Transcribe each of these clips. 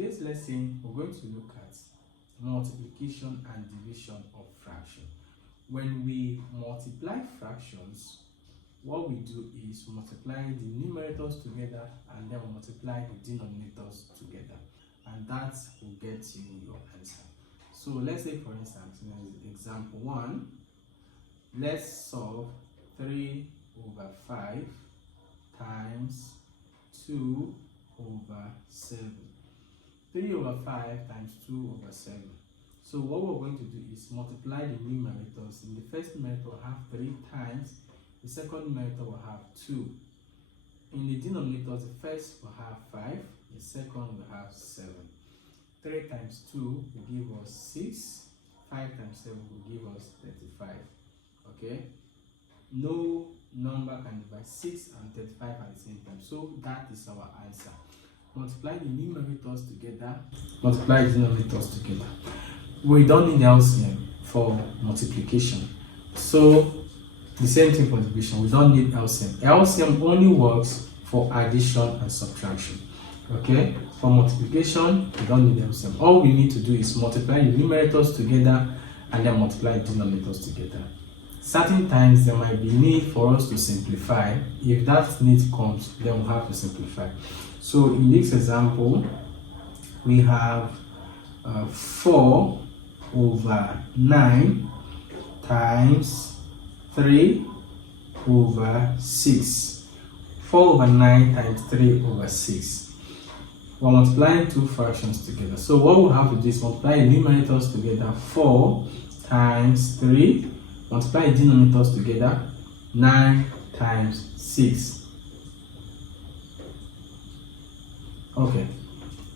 today's lesson, we're going to look at multiplication and division of fraction. When we multiply fractions, what we do is multiply the numerators together and then multiply the denominators together, and that will get you your answer. So let's say, for instance, in example 1, let's solve 3 over 5 times 2 over 7. 3 over 5 times 2 over 7. So what we're going to do is multiply the numerators. In the first numerator, we'll have 3 times. The second numerator will have 2. In the denominators, the first will have 5. The second will have 7. 3 times 2 will give us 6. 5 times 7 will give us 35. Okay? No number can divide 6 and 35 at the same time. So that is our answer. Multiply the numerators together, multiply the denominators together. We don't need LCM for multiplication. So the same thing for division. We don't need LCM. LCM only works for addition and subtraction. Okay? For multiplication, we don't need LCM. All we need to do is multiply the numerators together and then multiply the denominators together. Certain times there might be need for us to simplify. If that need comes, then we'll have to simplify. So in this example, we have 4 over 9 times 3 over 6. 4 over 9 times 3 over 6. We're multiplying two fractions together. So what we'll have to do is multiply the numerators together. 4 times 3. Multiply the denominators together. 9 times 6. Okay,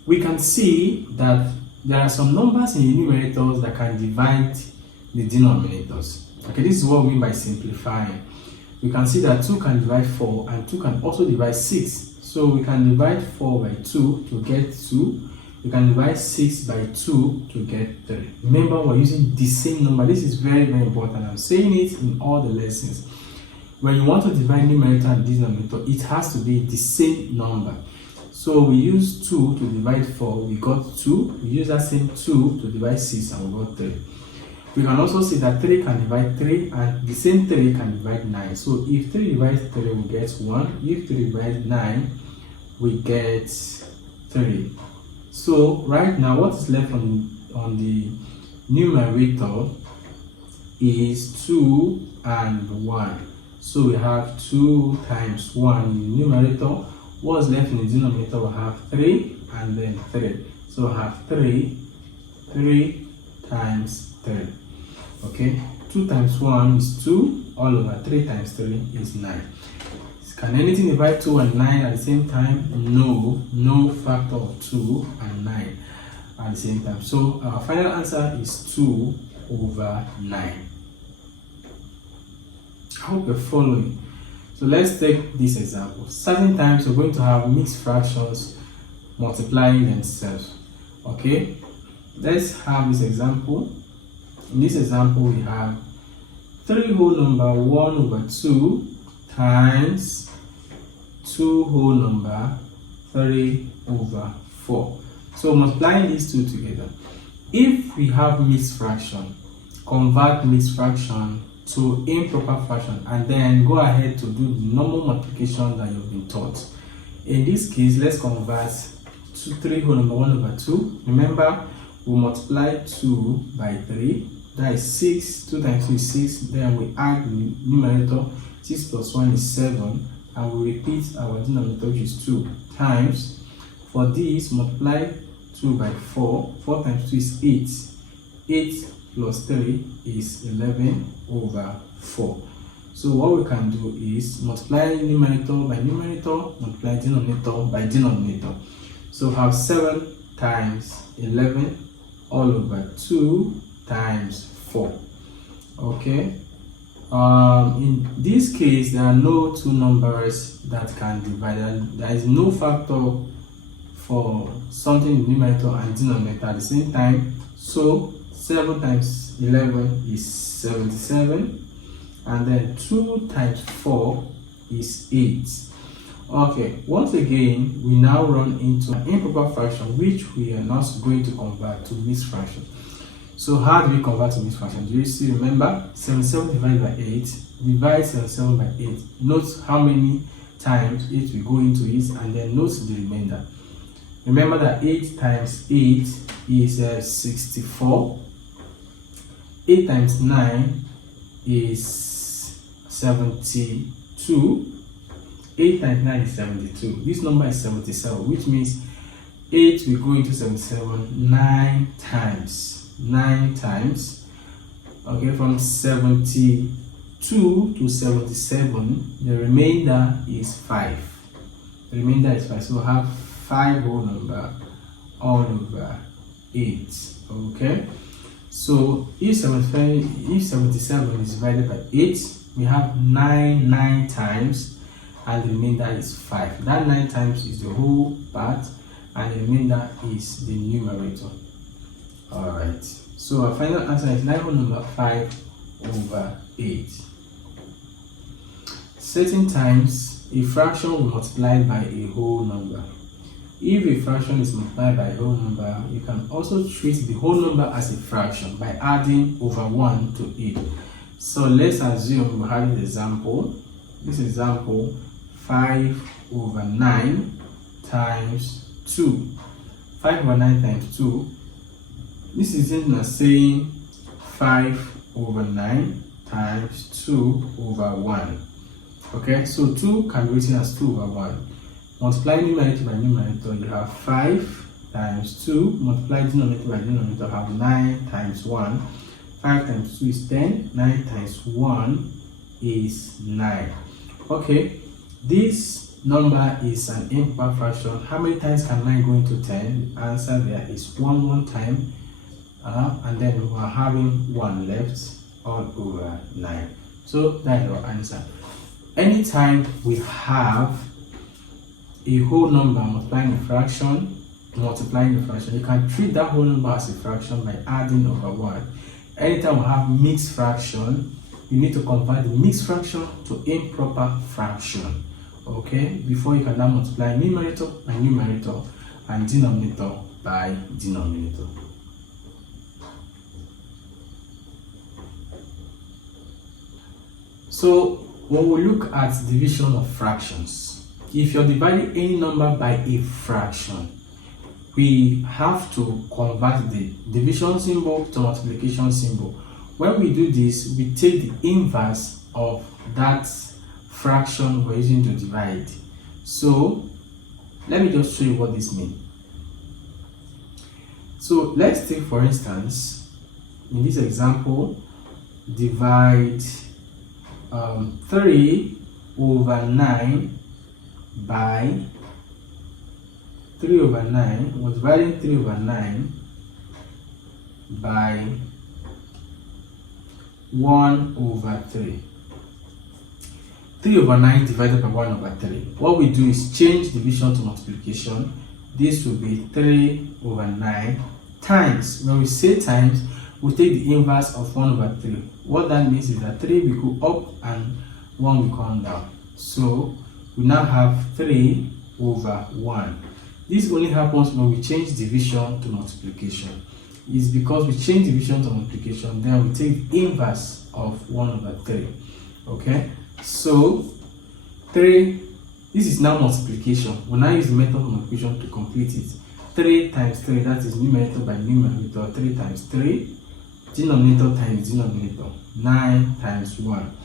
we can see that there are some numbers in the numerators that can divide the denominators. Okay, this is what we mean by simplifying. We can see that 2 can divide 4 and 2 can also divide 6. So we can divide 4 by 2 to get 2. We can divide 6 by 2 to get 3. Remember, we're using the same number. This is very, very important. I'm saying it in all the lessons. When you want to divide numerator and denominator, it has to be the same number. So we use 2 to divide 4, we got 2. We use that same 2 to divide 6 and we got 3. We can also see that 3 can divide 3 and the same 3 can divide 9. So if 3 divides 3, we get 1. If 3 divides 9, we get 3. So right now, what is left on the numerator is 2 and 1. So we have 2 times 1 in the numerator. What's left in the denominator, we'll have 3 and then 3. So we'll have 3 times 3. Okay, 2 times 1 is 2, all over 3 times 3 is 9. Can anything divide 2 and 9 at the same time? No, no factor of 2 and 9 at the same time. So our final answer is 2 over 9. I hope you're following. So let's take this example. Certain times we're going to have mixed fractions multiplying themselves. Okay, let's have this example. In this example, we have 3 whole number 1 over 2 times 2 whole number 3 over 4. So multiplying these two together. If we have mixed fraction, convert mixed fraction to improper fraction and then go ahead to do the normal multiplication that you've been taught. In this case, let's convert to 3 whole number 1 over 2. Remember, we multiply 2 by 3. That is 6. 2 times 2 is 6. Then we add the numerator. 6 plus 1 is 7. And we repeat our denominator, which is 2 times. For this, multiply 2 by 4. 4 times 2 is 8. 8 plus 3 is 11 over 4. So what we can do is multiply numerator by numerator, multiply denominator by denominator. So we have 7 times 11 all over 2 times 4. Okay. In this case, there are no two numbers that can divide. There is no factor for something in numerator and denominator at the same time. So 7 times 11 is 77, and then 2 times 4 is 8. Okay, once again, we now run into an improper fraction which we are not going to convert to mixed fraction. So how do we convert to mixed fraction? Do you see, remember, 77 divided by 8, divide 77 by 8. Note how many times 8 will go into it, and then note the remainder. Remember that 8 times 8 is 64. 8 times 9 is 72. 8 times 9 is 72. This number is 77, which means 8 will go into 77 9 times. 9 times. Okay, from 72 to 77, the remainder is 5. The remainder is 5. So we have 5 whole number all over 8. Okay. So if 77 is divided by 8, we have 9 times, and the remainder is 5. That 9 times is the whole part, and the remainder is the numerator. Alright, so our final answer is 9 whole number 5 over 8. Certain times, a fraction will multiply by a whole number. If a fraction is multiplied by a whole number, you can also treat the whole number as a fraction by adding over 1 to it. So let's assume we have an example. This example, 5 over 9 times 2. 5 over 9 times 2. This is in saying 5 over 9 times 2 over 1. Okay, so 2 can be written as 2 over 1. Multiply numerator by numerator, you have 5 times 2. Multiply denominator by denominator, you have 9 times 1. 5 times 2 is 10. 9 times 1 is 9. Okay, this number is an improper fraction. How many times can 9 go into 10? The answer there is 1 time. And then we are having 1 left all over 9. So that's our answer. Anytime we have a whole number multiplying a fraction, you can treat that whole number as a fraction by adding over 1. Anytime we have mixed fraction, you need to convert the mixed fraction to improper fraction. Okay, before you can now multiply numerator by numerator and denominator by denominator. So when we look at division of fractions, if you're dividing any number by a fraction, we have to convert the division symbol to multiplication symbol. When we do this, we take the inverse of that fraction we're using to divide. So let me just show you what this means. So let's take, for instance, in this example, divide 3 over 9 by 3 over 9. We're dividing 3 over 9 by 1 over 3. 3 over 9 divided by 1 over 3. What we do is change division to multiplication. This will be 3 over 9 times. When we say times, we take the inverse of 1 over 3. What that means is that 3 will go up and 1 will come down. So we now have 3 over 1. This only happens when we change division to multiplication. It's because we change division to multiplication, then we take the inverse of 1 over 3. Okay? So 3, this is now multiplication. We'll now use the method of multiplication to complete it. 3 times 3, that is numerator by numerator, 3 times 3. Denominator times denominator, 9 times 1.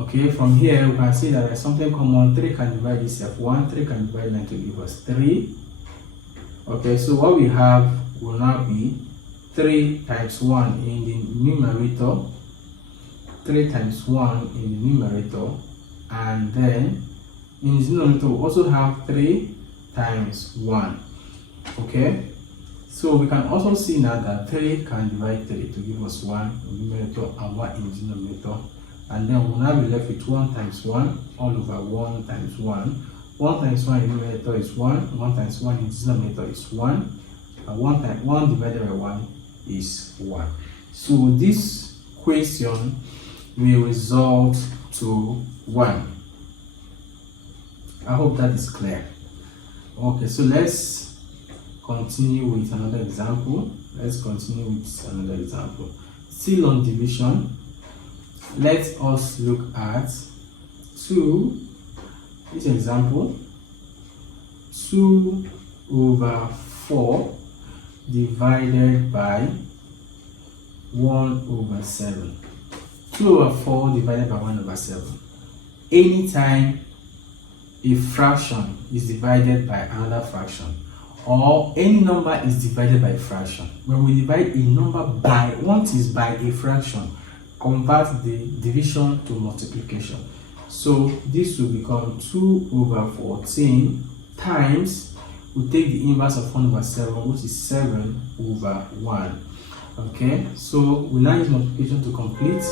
Okay, from here we can see that there's something common. 3 can divide itself 1, 3 can divide 9 to give us 3. Okay, so what we have will now be 3 times 1 in the numerator, 3 times 1 in the numerator, and then in the denominator we also have 3 times 1. Okay, so we can also see now that 3 can divide 3 to give us 1 in numerator and 1 in denominator. And then we'll now be left with 1 times 1 all over 1 times 1. 1 times 1 in numerator is 1, 1 times 1 in denominator is 1, and 1 divided by 1 is 1. So this question will result to 1. I hope that is clear. Okay, so let's continue with another example. Still on division, let us look at 2, this example, 2 over 4 divided by 1 over 7. 2 over 4 divided by 1 over 7. Anytime a fraction is divided by another fraction, or any number is divided by a fraction, when we divide a number by, once is by a fraction, convert the division to multiplication. So this will become 2 over 14 times, we take the inverse of 1 over 7, which is 7 over 1. Okay, so we now use multiplication to complete.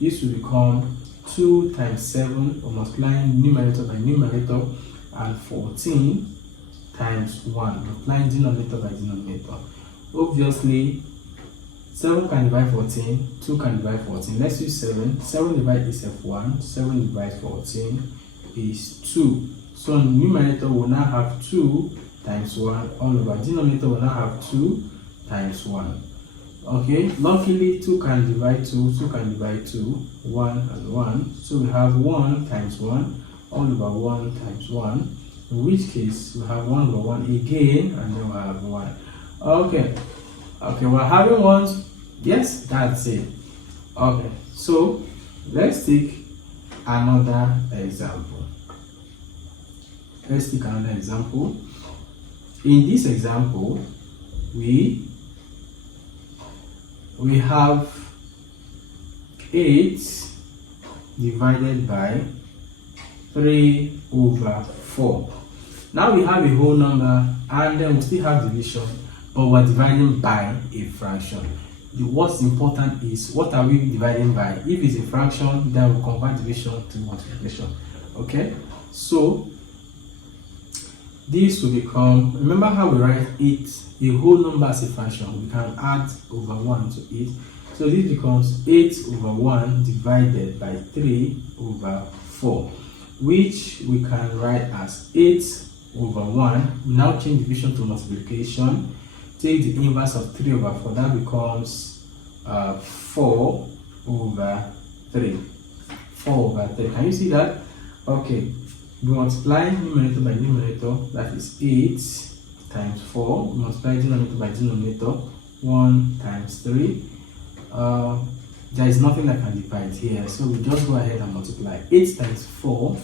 This will become 2 times 7, or multiplying numerator by numerator, and 14 times 1, multiplying denominator by denominator. Obviously, 7 can divide 14, 2 can divide 14. Let's use 7. 7 divided itself 1, 7 divided 14 is 2. So numerator will now have 2 times 1 all over. Denominator will now have 2 times 1. Okay, luckily 2 can divide 2, 2 can divide 2, 1 and 1. So we have 1 times 1 all over 1 times 1. In which case we have 1 over 1 again, and then we have 1. Okay, we're having 1. Yes, that's it. Okay, so let's take another example. In this example, we have 8 divided by 3 over 4. Now we have a whole number, and then we still have division, but we're dividing by a fraction. What's important is, what are we dividing by? If it's a fraction, then we'll convert division to multiplication. Okay, so this will become, remember how we write 8, a whole number as a fraction, we can add over 1 to it. So this becomes 8 over 1 divided by 3 over 4, which we can write as 8 over 1. We now change division to multiplication. Take the inverse of 3 over 4, that becomes 4 over 3. 4 over 3. Can you see that? Okay. We multiply numerator by numerator, that is 8 times 4. We multiply denominator by denominator, 1 times 3. There is nothing that can divide here, so we just go ahead and multiply. 8 times 4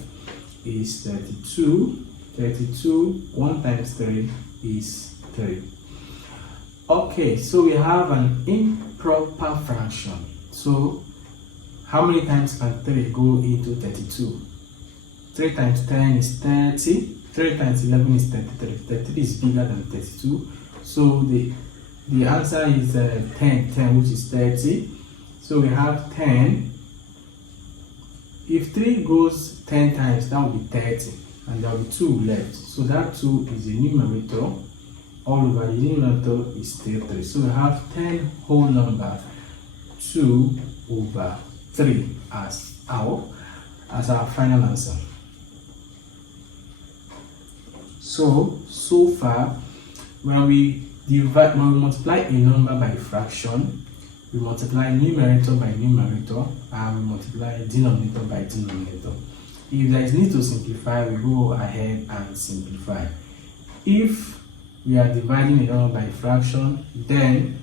is 32. 32, 1 times 3 is 3. Okay, so we have an improper fraction. So how many times can 3 go into 32? 3 times 10 is 30. 3 times 11 is 33. 33 is bigger than 32. So the answer is 10, which is 30. So we have 10. If 3 goes 10 times, that will be 30. And there will be 2 left. So that 2 is the numerator. All over the numerator is still 3. So we have 10 whole number, 2 over 3 as our final answer. So far, when we multiply a number by a fraction, we multiply numerator by numerator, and we multiply denominator by denominator. If there is need to simplify, we go ahead and simplify. If we are dividing a number by a fraction, then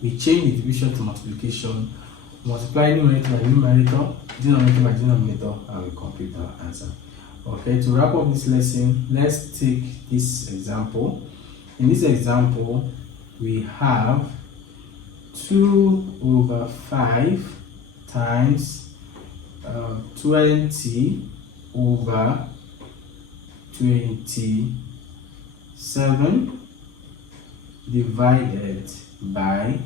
we change the division to multiplication, multiply numerator by numerator, denominator by denominator, and we complete our answer. Okay, to wrap up this lesson, let's take this example. In this example, we have 2 over 5 times 20 over 27 divided by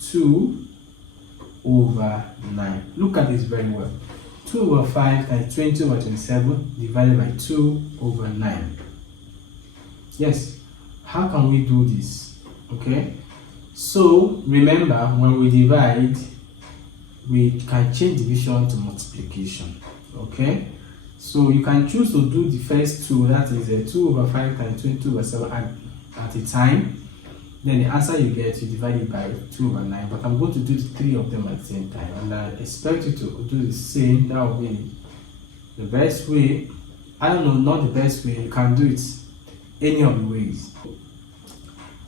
2 over 9. Look at this very well. 2 over 5 times 20 over 27 divided by 2 over 9. Yes, how can we do this? Okay, so remember, when we divide, we can change division to multiplication. Okay, So you can choose to do the first two, that is a 2 over 5 times 22 over 7 at a time. Then the answer you get, you divide it by 2 over 9. But I'm going to do the 3 of them at the same time. And I expect you to do the same. That will be the best way. I don't know, not the best way. You can do it any of the ways.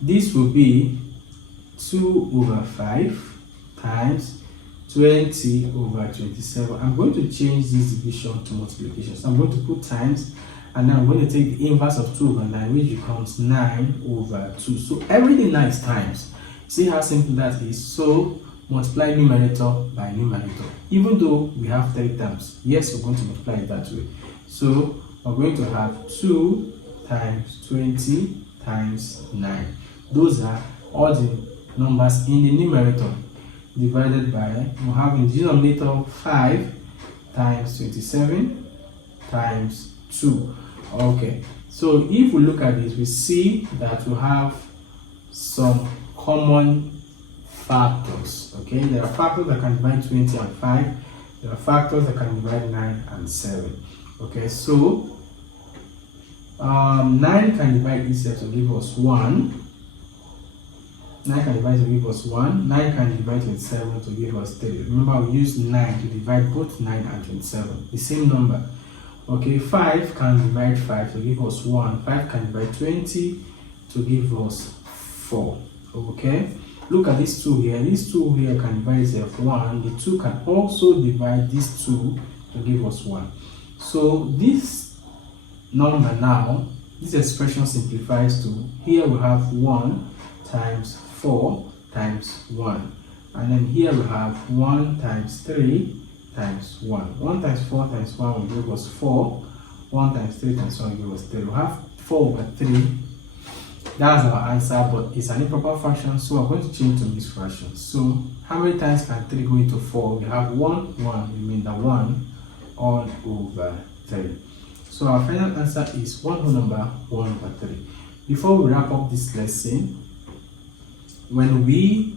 This will be 2 over 5 times 20 over 27. I'm going to change this division to multiplication. So I'm going to put times, and then I'm going to take the inverse of 2 over 9, which becomes 9 over 2. So everything now is times. See how simple that is? So multiply numerator by numerator. Even though we have 3 terms, yes, we're going to multiply it that way. So we're going to have 2 times 20 times 9. Those are all the numbers in the numerator, divided by, we have in the denominator 5 times 27 times 2. Okay, so if we look at this, we see that we have some common factors. Okay, there are factors that can divide 20 and 5. There are factors that can divide 9 and 7. Okay, so 9 can divide itself to give us 1. 9 can divide to give us 1. 9 can divide 27 to give us 3. Remember, we use 9 to divide both 9 and 27. The same number. Okay, 5 can divide 5 to give us 1. 5 can divide 20 to give us 4. Okay, look at these two here. These two here can divide itself 1. The 2 can also divide these 2 to give us 1. So this number now, this expression simplifies to, here we have 1 times 4 times 1, and then here we have 1 times 3 times 1. 1 times 4 times 1 will give us 4. 1 times 3 times 1 will give us 3. We have 4 over 3. That's our answer, but it's an improper fraction, so we're going to change to mixed fraction. So how many times can 3 go into 4? We have 1, 1, remainder 1 all over 3. So our final answer is 1 whole number 1 over 3. Before we wrap up this lesson, when we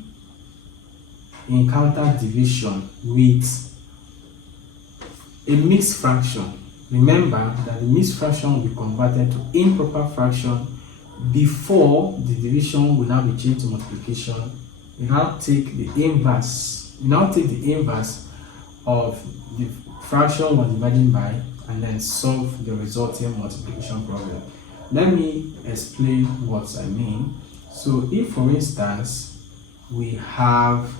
encounter division with a mixed fraction, remember that the mixed fraction will be converted to improper fraction before the division will now be changed to multiplication. We now take the inverse. We now take the inverse of the fraction we're dividing by and then solve the resulting multiplication problem. Let me explain what I mean. So if, for instance, we have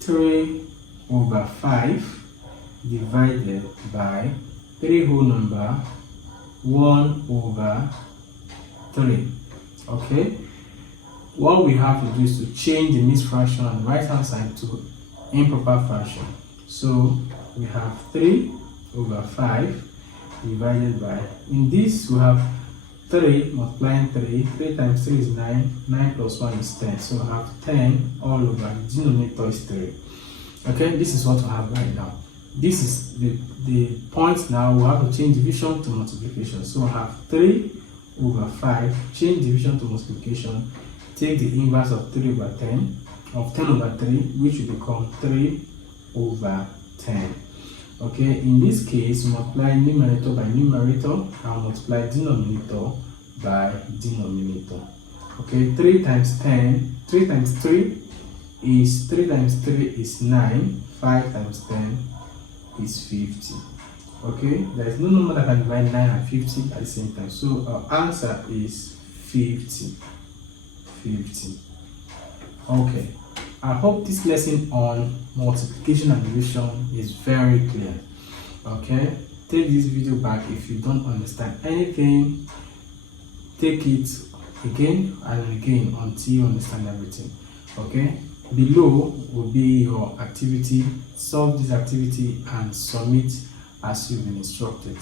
3 over 5 divided by 3 whole number 1 over 3. Okay, what we have to do is to change the mixed fraction on the right hand side to improper fraction. So we have 3 over 5 divided by, in this we have 3 multiplying 3. 3 times 3 is 9. 9 plus 1 is 10. So we have 10 all over. The denominator is 3. Okay, this is what we have right now. This is the point now. We have to change division to multiplication. So we have 3 over 5. Change division to multiplication. Take the inverse of 3 over 10, of 10 over 3, which will become 3 over 10. Okay, in this case, multiply numerator by numerator and multiply denominator by denominator. Okay, 3 times 10, 3 times 3 is 3 times 3 is 9, 5 times 10 is 50. Okay, there is no number that can divide 9 and 50 at the same time. So our answer is 50. 50. Okay, I hope this lesson on multiplication and division is very clear. Okay, take this video back if you don't understand anything. Take it again and again until you understand everything. Okay, below will be your activity. Solve this activity and submit as you've been instructed.